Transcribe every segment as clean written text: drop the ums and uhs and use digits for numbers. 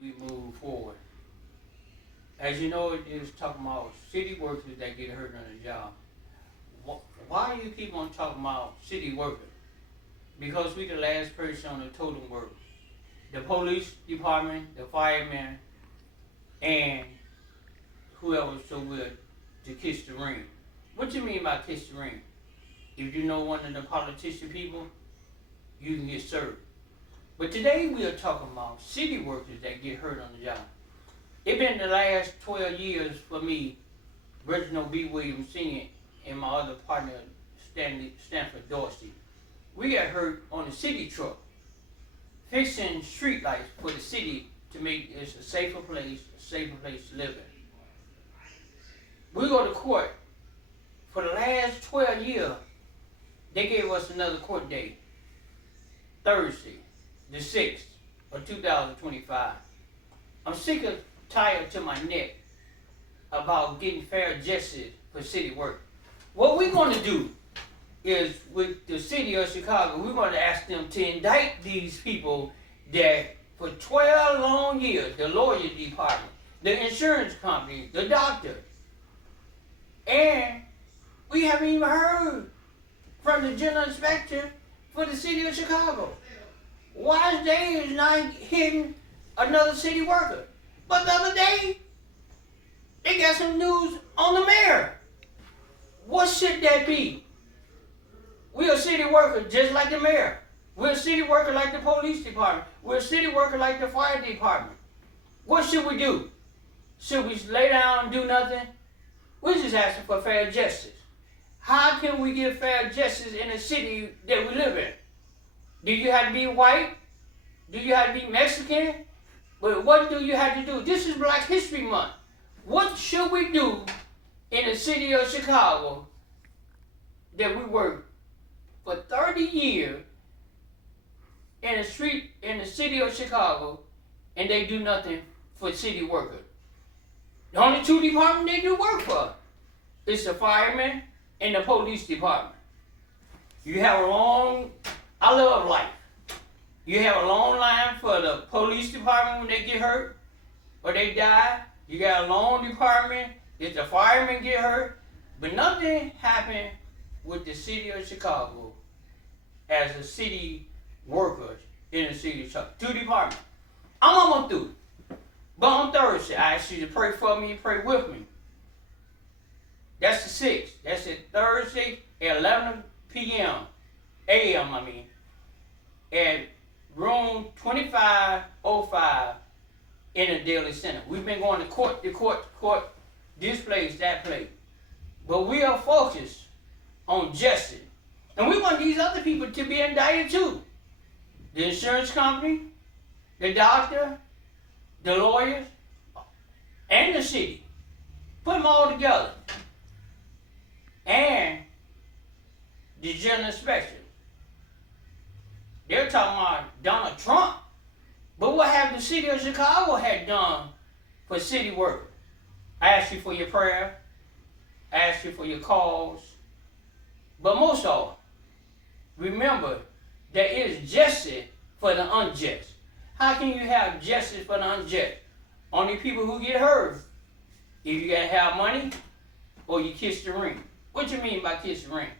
we move forward. As you know, it is talking about city workers that get hurt on the job. Why do you keep on talking about city workers? Because we the last person on the totem work. The police department, the firemen, and whoever's so good to kiss the ring. What you mean by kiss the ring? If you know one of the politician people, you can get served. But today we are talking about city workers that get hurt on the job. It's been the last 12 years for me, Reginald B. Williams Sr., and my other partner, Stanford Dorsey. We got hurt on the city truck, fixing street lights for the city to make this a safer place to live in. We go to court. For the last 12 years, they gave us another court date, Thursday, the 6th of 2025. I'm sick and tired to my neck about getting fair justice for city work. What we're going to do is, with the city of Chicago, we're going to ask them to indict these people that for 12 long years, the lawyer department, the insurance company, the doctor, and we haven't even heard from the general inspector for the city of Chicago. Why they is not hitting another city worker? But the other day, they got some news on the mayor. What should that be? We're a city worker just like the mayor. We're a city worker like the police department. We're a city worker like the fire department. What should we do? Should we lay down and do nothing? We're just asking for fair justice. How can we get fair justice in the city that we live in? Do you have to be white? Do you have to be Mexican? But what do you have to do? This is Black History Month. What should we do in the city of Chicago that we work for 30 years in the city of Chicago, and they do nothing for city workers? The only two departments they do work for is the firemen and the police department. You have I love life. You have a long line for the police department when they get hurt or they die. You got a long department if the firemen get hurt. But nothing happened with the city of Chicago as a city worker in the city of Chicago. Two departments. I'm almost through. But on Thursday, I ask you to pray for me and pray with me. That's the 6th. That's it, Thursday at 11 p.m. a.m. At room 2505 in the Daily Center. We've been going to court, this place, that place. But we are focused on justice. And we want these other people to be indicted too. The insurance company, the doctor, the lawyers, and the city. Put them all together. And the general inspector. They're talking about Donald Trump. But what have the city of Chicago had done for city workers? I ask you for your prayer. I ask you for your cause. But most of all, remember, there is justice for the unjust. How can you have justice for the unjust? Only people who get hurt if you gotta have money or you kiss the ring. What you mean by kiss the ring?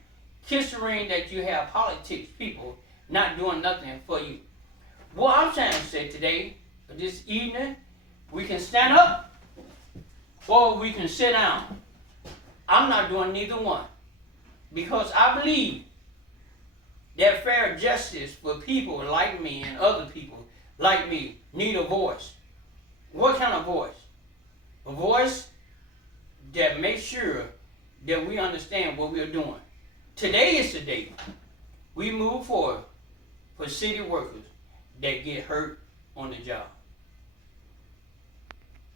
Kiss the ring that you have politics people not doing nothing for you. What I'm trying to say today, this evening, we can stand up or we can sit down. I'm not doing neither one because I believe that fair justice for people like me and other people like me need a voice. What kind of voice? A voice that makes sure that we understand what we're doing. Today is the day we move forward for city workers that get hurt on the job.